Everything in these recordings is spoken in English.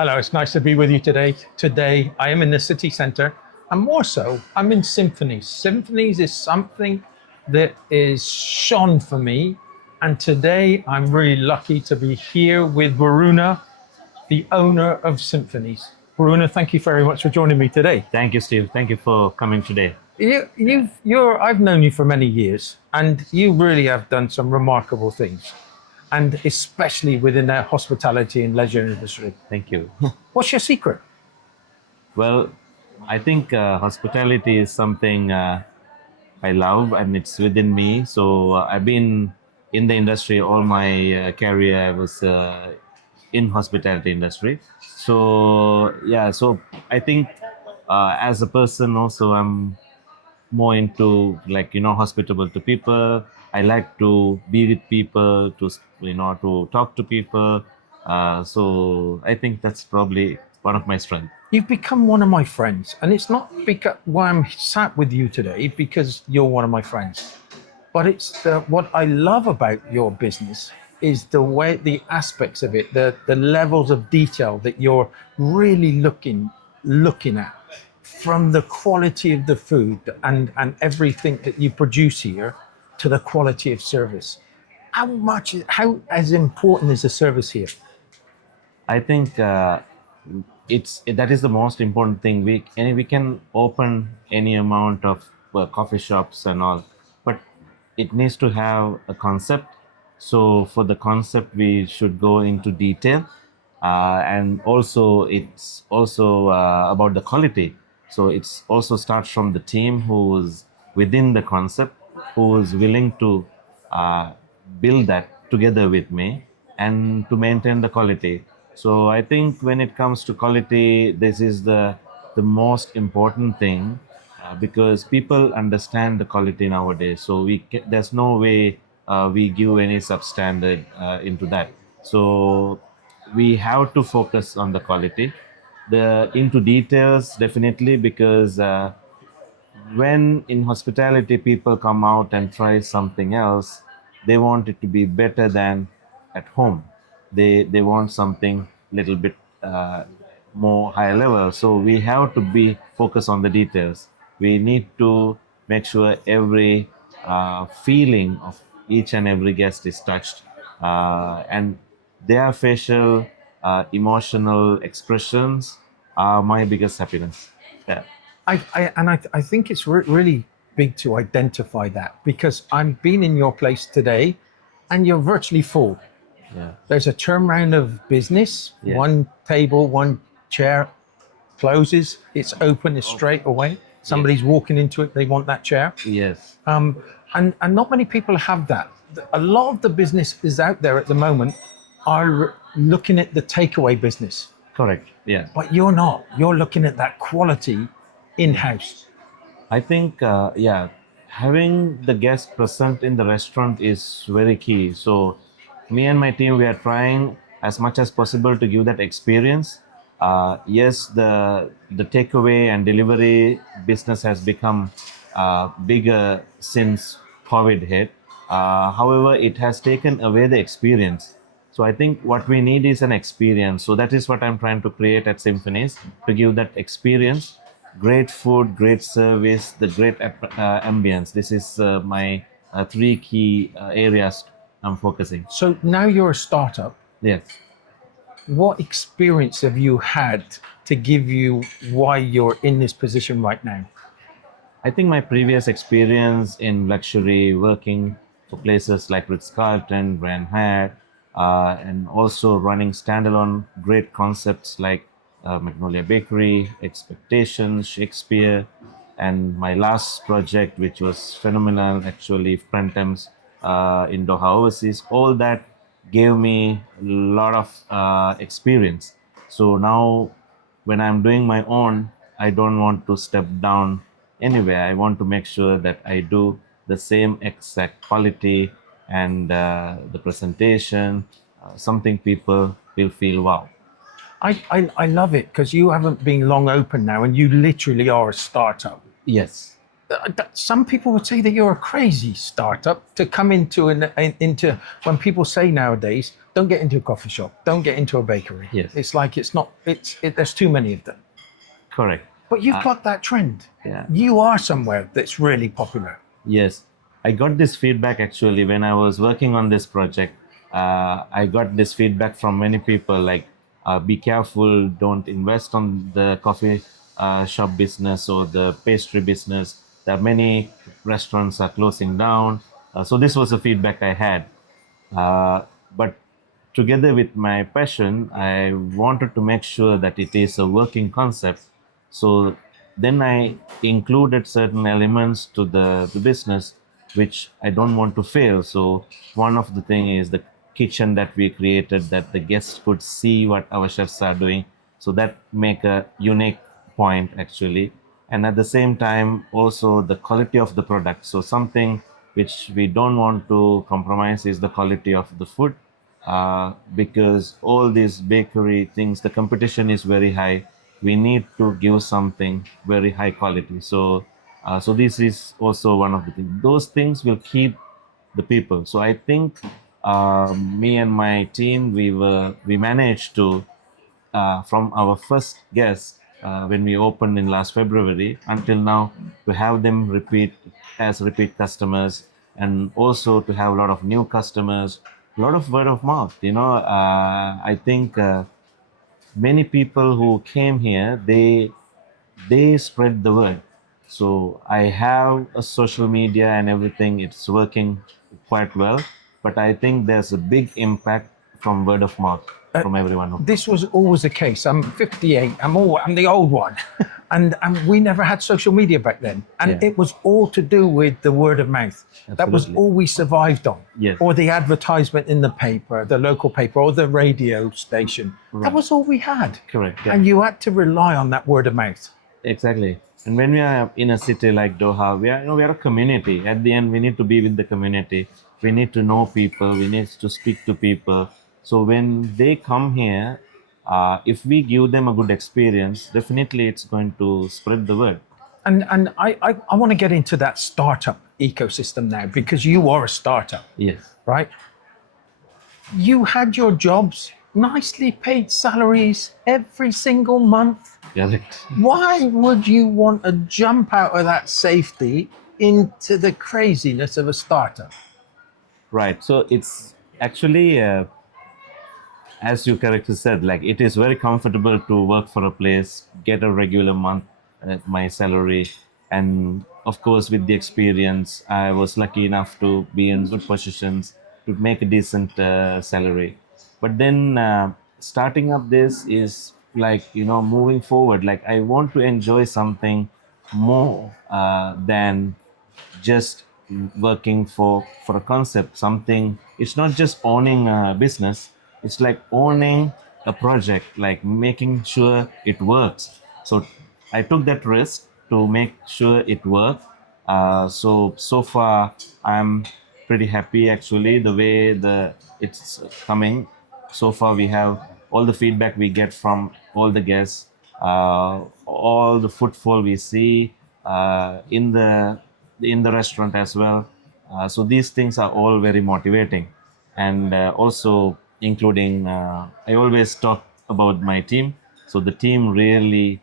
Hello, it's nice to be with you today. Today, I am in the city centre, and more so, I'm in Symphonies. Symphonies is something that is shone for me, and today I'm really lucky to be here with Waruna, the owner of Symphonies. Waruna, thank you very much for joining me today. Thank you, Steve. Thank you for coming today. I've known you for many years, and you really have done some remarkable things, and especially within the hospitality and leisure industry. Thank you. What's your secret? Well, I think hospitality is something I love and it's within me. So I've been in the industry all my career. I was in hospitality industry. So yeah, so I think as a person also I'm more into hospitable to people. I like to be with people, to talk to people. So I think that's probably one of my strengths. You've become one of my friends, and it's not because why I'm sat with you today because you're one of my friends, but it's what I love about your business is the aspects of it, the levels of detail that you're really looking at, from the quality of the food and everything that you produce here to the quality of service. How as important is the service here? I think that is the most important thing. We can open any amount of coffee shops and all, but it needs to have a concept. So for the concept, we should go into detail, and also it's also about the quality. So it's also starts from the team who's within the concept, who is willing to uh, build that together with me and to maintain the quality. So I think when it comes to quality, this is the most important thing, because people understand the quality nowadays. So there's no way we give any substandard into that. So we have to focus on the quality, the into details definitely, because when in hospitality people come out and try something else, they want it to be better than at home. They want something little bit more higher level. So we have to be focused on the details. We need to make sure every feeling of each and every guest is touched, and their facial emotional expressions are my biggest happiness. Yeah. I think it's really big to identify that, because I'm been in your place today and you're virtually full. Yeah. There's a turnaround of business. Yeah. One table, one chair closes, it's open, it's straight away. Somebody's walking into it, they want that chair. Yes. And not many people have that. A lot of the businesses out there at the moment are looking at the takeaway business, Correct. Yeah. but you're not. You're looking at that quality in-house. I think, yeah, having the guest present in the restaurant is very key. So, me and my team, we are trying as much as possible to give that experience. Yes, the takeaway and delivery business has become bigger since COVID hit. However, it has taken away the experience. So I think what we need is an experience. So that is what I'm trying to create at Symphonies, to give that experience, great food, great service, the great ambience. This is my three key areas I'm focusing. So now you're a startup. Yes. What experience have you had to give you why you're in this position right now? I think my previous experience in luxury, working for places like Ritz Carlton, Grand Hyatt, and also running standalone great concepts like Magnolia Bakery, Expectations, Shakespeare, and my last project, which was phenomenal, actually, Frentems in Doha overseas. All that gave me a lot of experience. So now, when I'm doing my own, I don't want to step down anywhere. I want to make sure that I do the same exact quality and the presentation, something people will feel wow. I love it because you haven't been long open now and you literally are a startup. Yes. some people would say that you're a crazy startup to come into when people say nowadays, don't get into a coffee shop, don't get into a bakery. Yes. It's like there's too many of them. Correct. But you've got that trend. Yeah. You are somewhere that's really popular. Yes, I got this feedback actually when I was working on this project. I got this feedback from many people like, be careful, don't invest on the coffee shop business or the pastry business. There are many restaurants are closing down. So this was the feedback I had. But together with my passion, I wanted to make sure that it is a working concept. So then I included certain elements to the business which I don't want to fail. So one of the thing is the kitchen that we created that the guests could see what our chefs are doing. So that make a unique point actually. And at the same time also the quality of the product. So something which we don't want to compromise is the quality of the food, because all these bakery things, the competition is very high. We need to give something very high quality. So this is also one of the things. Those things will keep the people. So I think me and my team, we managed to, from our first guest when we opened in last February until now, to have them repeat as repeat customers, and also to have a lot of new customers, a lot of word of mouth. I think many people who came here, they spread the word. So I have a social media and everything, it's working quite well, but I think there's a big impact from word of mouth from everyone. This was always the case. I'm 58. I'm the old one, and we never had social media back then, and Yeah. it was all to do with the word of mouth. That was Absolutely. all we survived on. Yes. Or the advertisement in the paper, the local paper, or the radio station. That was all we had. Correct, yeah. And you had to rely on that word of mouth. Exactly. And when we are in a city like Doha, we are a community. At the end, we need to be with the community. We need to know people. We need to speak to people. So when they come here, if we give them a good experience, definitely it's going to spread the word. And I want to get into that startup ecosystem now, because you are a startup, Yes. right? You had your jobs, nicely paid salaries every single month. Correct. Why would you want to jump out of that safety into the craziness of a startup? Right. So it's actually, as you correctly said, like it is very comfortable to work for a place, get a regular month, my salary, and of course with the experience, I was lucky enough to be in good positions to make a decent salary. But then starting up this is like moving forward. Like I want to enjoy something more than just working for a concept, something. It's not just owning a business, it's like owning a project, like making sure it works. So I took that risk to make sure it worked. So far I'm pretty happy actually the way it's coming. So far we have all the feedback we get from all the guests, all the footfall we see in the restaurant as well. So these things are all very motivating, and also including I always talk about my team. So the team really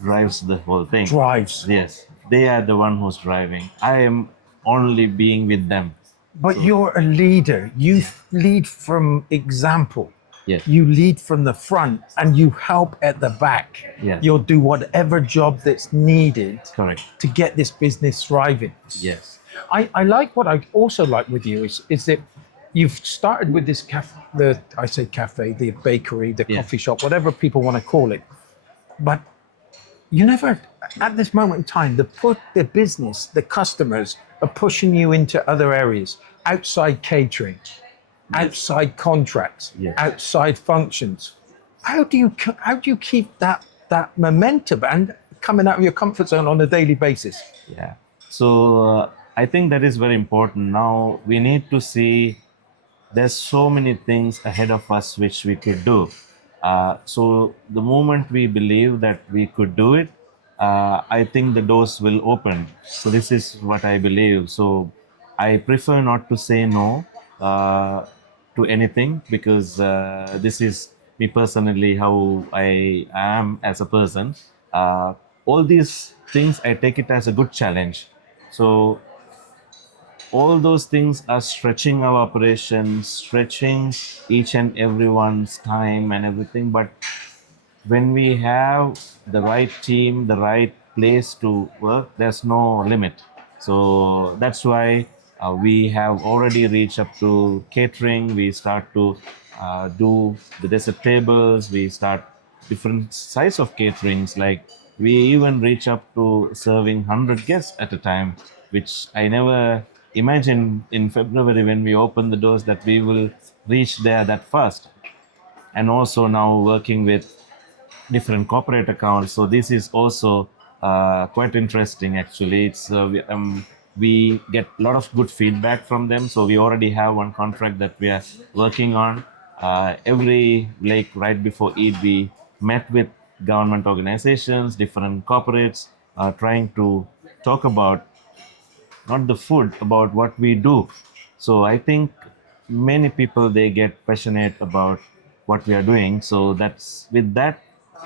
drives the whole thing. Drives. Yes, they are the one who's driving. I am only being with them. But you're a leader. You lead from example. Yes. You lead from the front and you help at the back. Yes. You'll do whatever job that's needed Correct. to get this business thriving. Yes. I like what I also like with you is that you've started with this cafe, the bakery, the Yeah. coffee shop, whatever people want to call it. But you never, at this moment in time, the business, the customers are pushing you into other areas, outside catering, outside contracts, Yes. outside functions. How do you keep that momentum and coming out of your comfort zone on a daily basis? Yeah. So I think that is very important. Now we need to see there's so many things ahead of us which we could do. So the moment we believe that we could do it, I think the doors will open. So this is what I believe. So I prefer not to say no to anything, because this is me personally, how I am as a person. Uh, all these things I take it as a good challenge. So all those things are stretching our operations, stretching each and everyone's time and everything. But when we have the right team, the right place to work, there's no limit. So that's why we have already reached up to catering. We start to do the dessert tables. We start different size of caterings. Like we even reach up to serving 100 guests at a time, which I never imagined in February when we opened the doors that we will reach there that fast. And also now working with different corporate accounts. So this is also quite interesting. Actually, we get a lot of good feedback from them. So we already have one contract that we are working on. Every like right before Eid, we met with government organizations, different corporates, trying to talk about not the food, about what we do. So I think many people, they get passionate about what we are doing. So that's with that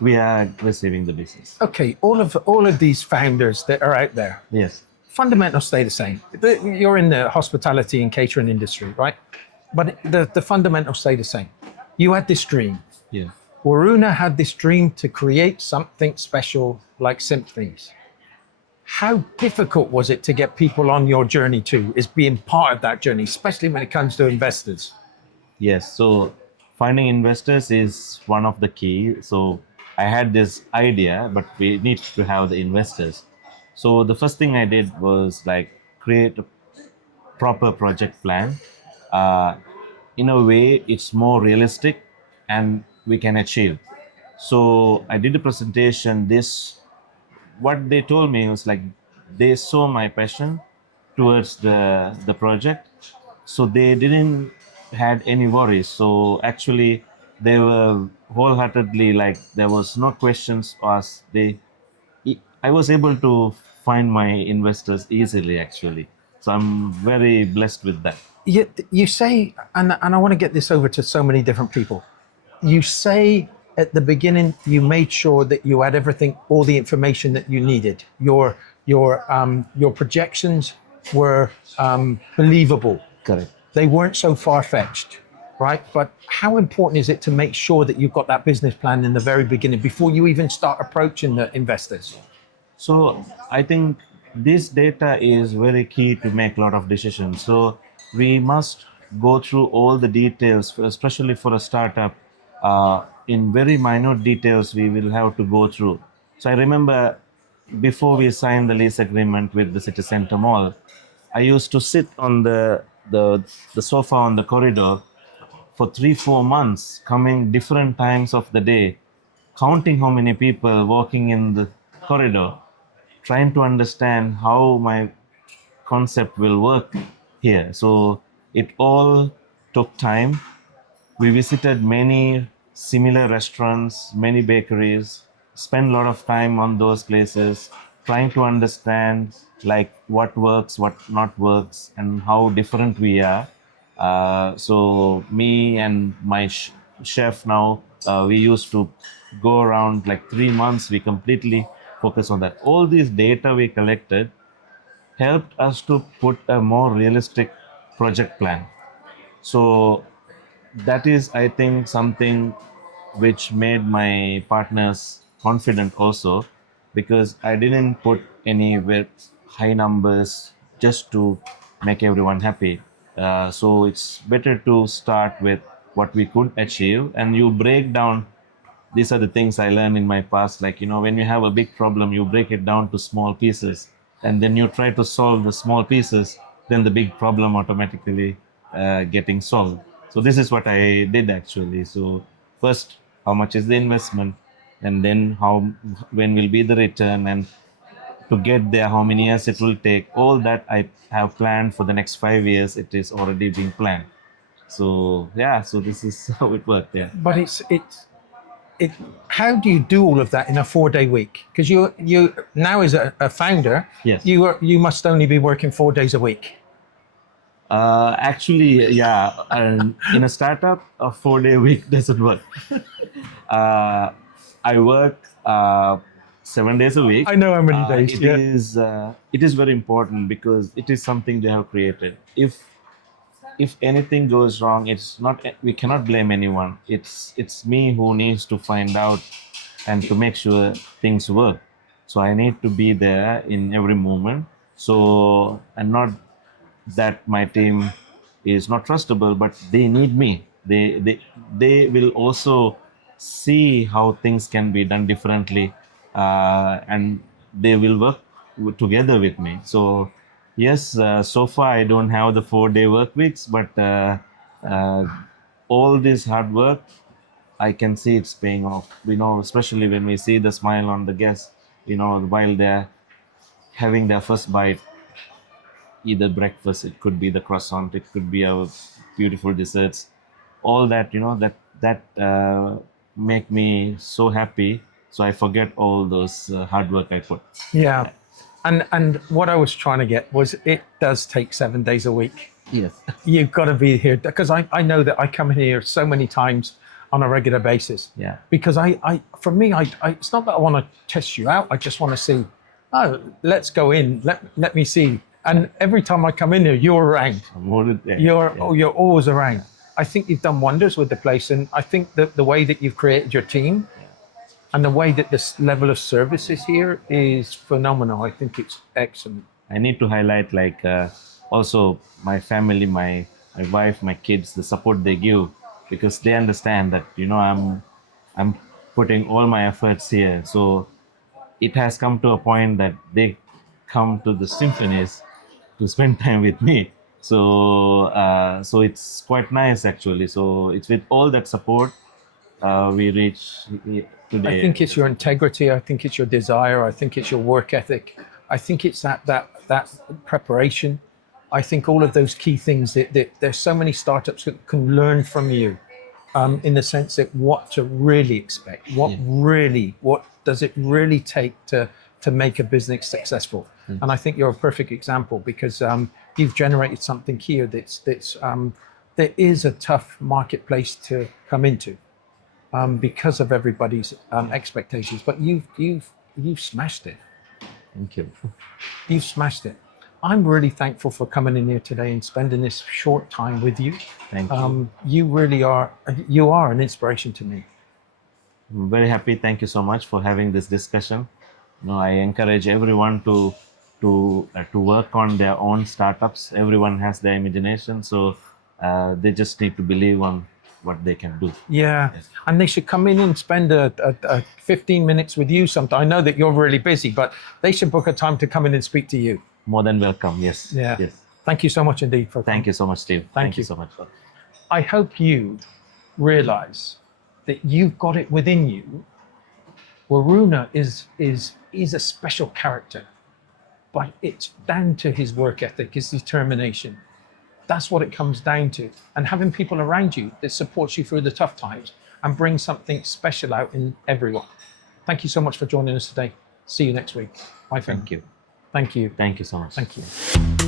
we are receiving the business. Okay, all of these founders that are out there, Yes. fundamentals stay the same. You're in the hospitality and catering industry, right? But the fundamentals stay the same. You had this dream. Yeah. Waruna had this dream to create something special like Symphonies. How difficult was it to get people on your journey too, is being part of that journey, especially when it comes to investors? Yes. So finding investors is one of the key. So I had this idea, but we need to have the investors. So the first thing I did was like create a proper project plan. Uh, in a way, it's more realistic and we can achieve. So I did a presentation. This what they told me was like they saw my passion towards the project, so they didn't had any worries. So actually they were wholeheartedly like there was no questions asked. I was able to find my investors easily actually. So I'm very blessed with that. You say, and I want to get this over to so many different people. You say at the beginning you made sure that you had everything, all the information that you needed. Your projections were believable. Correct. They weren't so far fetched, right? But how important is it to make sure that you've got that business plan in the very beginning before you even start approaching the investors? So I think this data is very key to make a lot of decisions. So we must go through all the details, especially for a startup. In very minute details, we will have to go through. So I remember before we signed the lease agreement with the city center mall, I used to sit on the sofa on the corridor for 3 4 months, coming different times of the day, counting how many people walking in the corridor, trying to understand how my concept will work here. So it all took time. We visited many similar restaurants, many bakeries, spent a lot of time on those places, trying to understand like what works, what not works, and how different we are. So me and my chef now, we used to go around like 3 months. We completely focus on that. All these data we collected helped us to put a more realistic project plan. So that is, I think, something which made my partners confident also, because I didn't put any very high numbers just to make everyone happy. So it's better to start with what we could achieve, and you break down. These are the things I learned in my past. Like, when you have a big problem, you break it down to small pieces, and then you try to solve the small pieces, then the big problem automatically getting solved. So this is what I did actually. So first, how much is the investment, and then when will be the return, and to get there, how many years it will take. All that I have planned for the next 5 years. It is already being planned. So yeah, so this is how it worked. Yeah. But it's how do you do all of that in a 4-day week? Because you now as a founder, Yes. you must only be working 4 days a week. Actually, yeah. In a startup, a 4-day week doesn't work. I work 7 days a week. I know how many days. It is very important because it is something they have created. If anything goes wrong, it's not, we cannot blame anyone. It's me who needs to find out and to make sure things work. So I need to be there in every moment. So, and not that my team is not trustable, but they need me. They will also see how things can be done differently, and they will work together with me. So yes, so far I don't have the 4-day work weeks, but all this hard work, I can see it's paying off. Especially when we see the smile on the guests, while they're having their first bite, either breakfast, it could be the croissant, it could be our beautiful desserts, all that, that make me so happy. So I forget all those hard work I put. Yeah. And what I was trying to get was, it does take 7 days a week. Yes. You've got to be here, because I know that I come here so many times on a regular basis. Yeah. Because for me, it's not that I want to test you out. I just want to see, oh, let's go in. Let me see. And every time I come in here, you're around. I'm already there. You're always around. I think you've done wonders with the place, and I think that the way that you've created your team, and the way that this level of service is here is phenomenal. I think it's excellent. I need to highlight, also my family, my wife, my kids, the support they give, because they understand that I'm putting all my efforts here. So it has come to a point that they come to the Symphonies to spend time with me. So it's quite nice, actually. So it's with all that support we reach today. I think it's your integrity. I think it's your desire. I think it's your work ethic. I think it's that preparation. I think all of those key things that there's so many startups that can learn from you, in the sense that what to really expect, what does it really take to make a business successful. And I think you're a perfect example, because you've generated something here that is a tough marketplace to come into, because of everybody's expectations. But you've smashed it. Thank you. You've smashed it. I'm really thankful for coming in here today and spending this short time with you. Thank you. You really are. You are an inspiration to me. I'm very happy. Thank you so much for having this discussion. I encourage everyone to work on their own startups. Everyone has their imagination, so they just need to believe on what they can do. Yeah, yes. And they should come in and spend a 15 minutes with you sometime. I know that you're really busy, but they should book a time to come in and speak to you. More than welcome. Yes. Yeah. Yes. Thank you so much indeed for coming. Thank you so much, Steve. Thank you so much. I hope you realize that you've got it within you. Waruna is a special character, but it's down to his work ethic, his determination. That's what it comes down to. And having people around you that supports you through the tough times and bring something special out in everyone. Thank you so much for joining us today. See you next week. Bye. Thank you. Thank you. Thank you so much. Thank you.